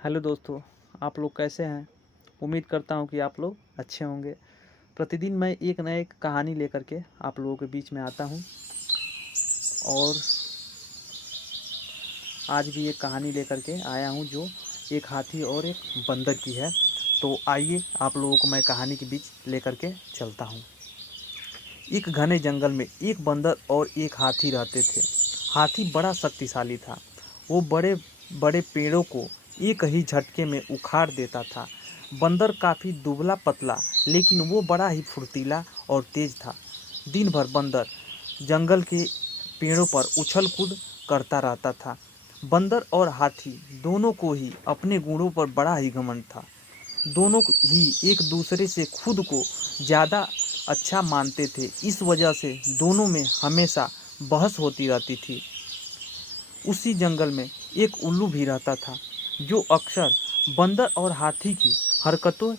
Hello दोस्तों, आप लोग कैसे हैं। उम्मीद करता हूं कि आप लोग अच्छे होंगे। प्रतिदिन मैं एक नए कहानी लेकर के आप लोगों के बीच में आता हूं और आज भी एक कहानी लेकर के आया हूं जो एक हाथी और एक बंदर की है। तो आइए आप लोगों को मैं कहानी के बीच लेकर के चलता हूं। एक घने जंगल में एक बंदर और एक हाथी रहते थे। हाथी बड़ा शक्तिशाली था। वो बड़े बड़े पेड़ों को एक ही झटके में उखाड़ देता था। बंदर काफ़ी दुबला पतला, लेकिन वो बड़ा ही फुर्तीला और तेज था। दिन भर बंदर जंगल के पेड़ों पर उछल कूद करता रहता था। बंदर और हाथी दोनों को ही अपने गुणों पर बड़ा ही घमंड था। दोनों ही एक दूसरे से खुद को ज़्यादा अच्छा मानते थे। इस वजह से दोनों में हमेशा बहस होती रहती थी। उसी जंगल में एक उल्लू भी रहता था जो अक्सर बंदर और हाथी की हरकतों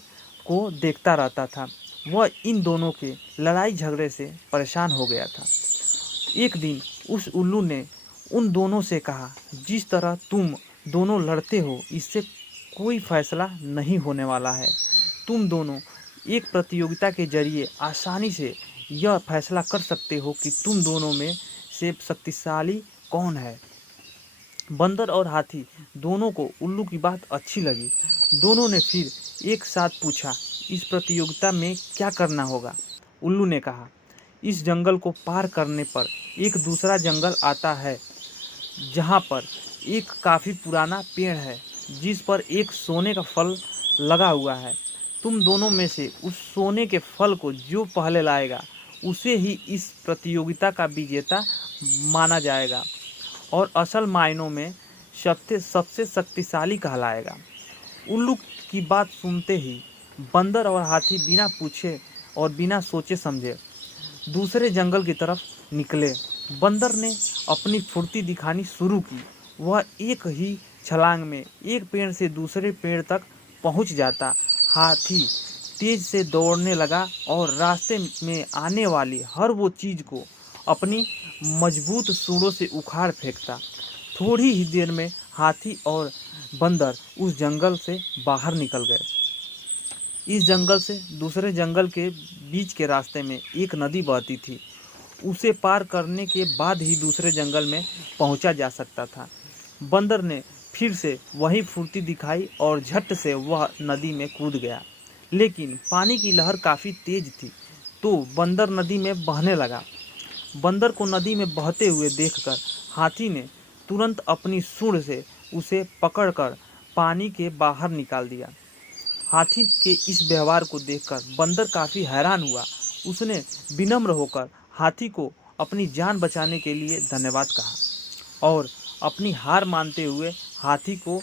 को देखता रहता था। वह इन दोनों के लड़ाई झगड़े से परेशान हो गया था। एक दिन उस उल्लू ने उन दोनों से कहा, जिस तरह तुम दोनों लड़ते हो इससे कोई फैसला नहीं होने वाला है। तुम दोनों एक प्रतियोगिता के जरिए आसानी से यह फैसला कर सकते हो कि तुम दोनों में से शक्तिशाली कौन है। बंदर और हाथी दोनों को उल्लू की बात अच्छी लगी। दोनों ने फिर एक साथ पूछा, इस प्रतियोगिता में क्या करना होगा। उल्लू ने कहा, इस जंगल को पार करने पर एक दूसरा जंगल आता है जहाँ पर एक काफ़ी पुराना पेड़ है जिस पर एक सोने का फल लगा हुआ है। तुम दोनों में से उस सोने के फल को जो पहले लाएगा उसे ही इस प्रतियोगिता का विजेता माना जाएगा और असल मायनों में सबसे शक्तिशाली कहलाएगा। उल्लू की बात सुनते ही बंदर और हाथी बिना पूछे और बिना सोचे समझे दूसरे जंगल की तरफ निकले। बंदर ने अपनी फुर्ती दिखानी शुरू की। वह एक ही छलांग में एक पेड़ से दूसरे पेड़ तक पहुंच जाता। हाथी तेज से दौड़ने लगा और रास्ते में आने वाली हर वो चीज़ को अपनी मजबूत सूंडों से उखाड़ फेंकता। थोड़ी ही देर में हाथी और बंदर उस जंगल से बाहर निकल गए। इस जंगल से दूसरे जंगल के बीच के रास्ते में एक नदी बहती थी। उसे पार करने के बाद ही दूसरे जंगल में पहुंचा जा सकता था। बंदर ने फिर से वही फुर्ती दिखाई और झट से वह नदी में कूद गया। लेकिन पानी की लहर काफ़ी तेज थी तो बंदर नदी में बहने लगा। बंदर को नदी में बहते हुए देखकर हाथी ने तुरंत अपनी सूंड से उसे पकड़कर पानी के बाहर निकाल दिया। हाथी के इस व्यवहार को देखकर बंदर काफ़ी हैरान हुआ। उसने विनम्र होकर हाथी को अपनी जान बचाने के लिए धन्यवाद कहा और अपनी हार मानते हुए हाथी को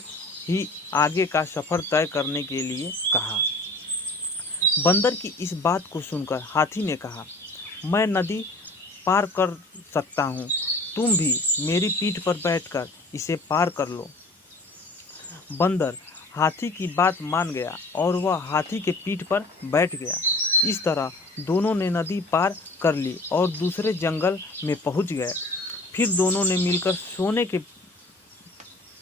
ही आगे का सफ़र तय करने के लिए कहा। बंदर की इस बात को सुनकर हाथी ने कहा, मैं नदी पार कर सकता हूँ, तुम भी मेरी पीठ पर बैठकर इसे पार कर लो। बंदर हाथी की बात मान गया और वह हाथी के पीठ पर बैठ गया। इस तरह दोनों ने नदी पार कर ली और दूसरे जंगल में पहुंच गए। फिर दोनों ने मिलकर सोने के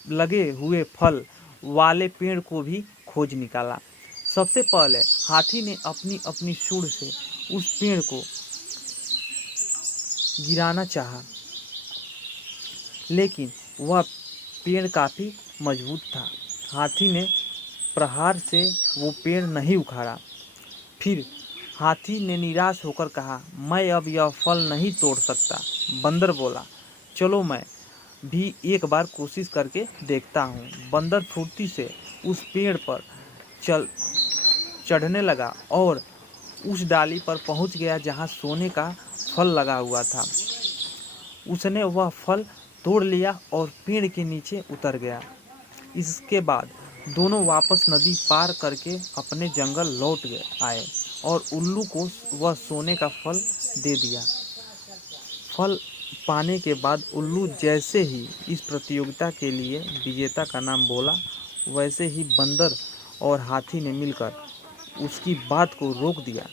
लगे हुए फल वाले पेड़ को भी खोज निकाला। सबसे पहले हाथी ने अपनी अपनी सूंड से उस पेड़ को गिराना चाहा, लेकिन वह पेड़ काफ़ी मजबूत था। हाथी ने प्रहार से वो पेड़ नहीं उखाड़ा। फिर हाथी ने निराश होकर कहा, मैं अब यह फल नहीं तोड़ सकता। बंदर बोला, चलो मैं भी एक बार कोशिश करके देखता हूँ। बंदर फुर्ती से उस पेड़ पर चढ़ने लगा और उस डाली पर पहुँच गया जहाँ सोने का फल लगा हुआ था। उसने वह फल तोड़ लिया और पेड़ के नीचे उतर गया। इसके बाद दोनों वापस नदी पार करके अपने जंगल लौट आए और उल्लू को वह सोने का फल दे दिया। फल पाने के बाद उल्लू जैसे ही इस प्रतियोगिता के लिए विजेता का नाम बोला, वैसे ही बंदर और हाथी ने मिलकर उसकी बात को रोक दिया।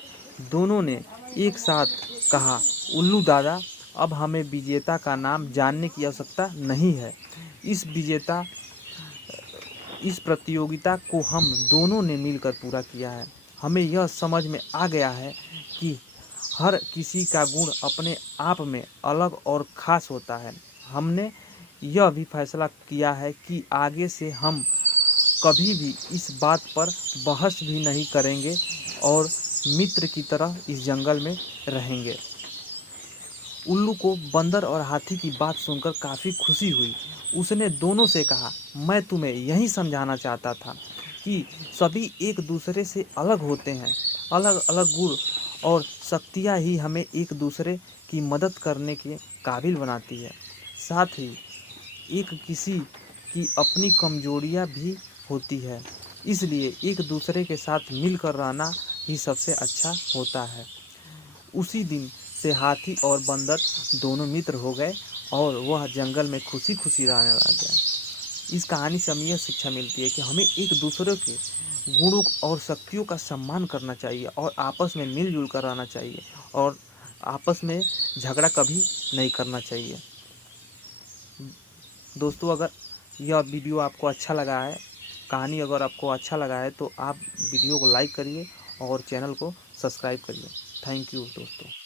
दोनों ने एक साथ कहा, उल्लू दादा, अब हमें विजेता का नाम जानने की आवश्यकता नहीं है। इस प्रतियोगिता को हम दोनों ने मिलकर पूरा किया है। हमें यह समझ में आ गया है कि हर किसी का गुण अपने आप में अलग और ख़ास होता है। हमने यह भी फैसला किया है कि आगे से हम कभी भी इस बात पर बहस भी नहीं करेंगे और मित्र की तरह इस जंगल में रहेंगे। उल्लू को बंदर और हाथी की बात सुनकर काफ़ी खुशी हुई। उसने दोनों से कहा, मैं तुम्हें यही समझाना चाहता था कि सभी एक दूसरे से अलग होते हैं। अलग अलग गुण और शक्तियाँ ही हमें एक दूसरे की मदद करने के काबिल बनाती है। साथ ही एक किसी की अपनी कमजोरियाँ भी होती है, इसलिए एक दूसरे के साथ मिलकर रहना ही सबसे अच्छा होता है। उसी दिन से हाथी और बंदर दोनों मित्र हो गए और वह जंगल में खुशी खुशी रहने लग गया। इस कहानी से हमें यह शिक्षा मिलती है कि हमें एक दूसरे के गुणों और शक्तियों का सम्मान करना चाहिए और आपस में मिलजुल कर रहना चाहिए और आपस में झगड़ा कभी नहीं करना चाहिए। दोस्तों, अगर यह वीडियो आपको अच्छा लगा है, कहानी अगर आपको अच्छा लगा है तो आप वीडियो को लाइक करिए और चैनल को सब्सक्राइब करिए। थैंक यू दोस्तों।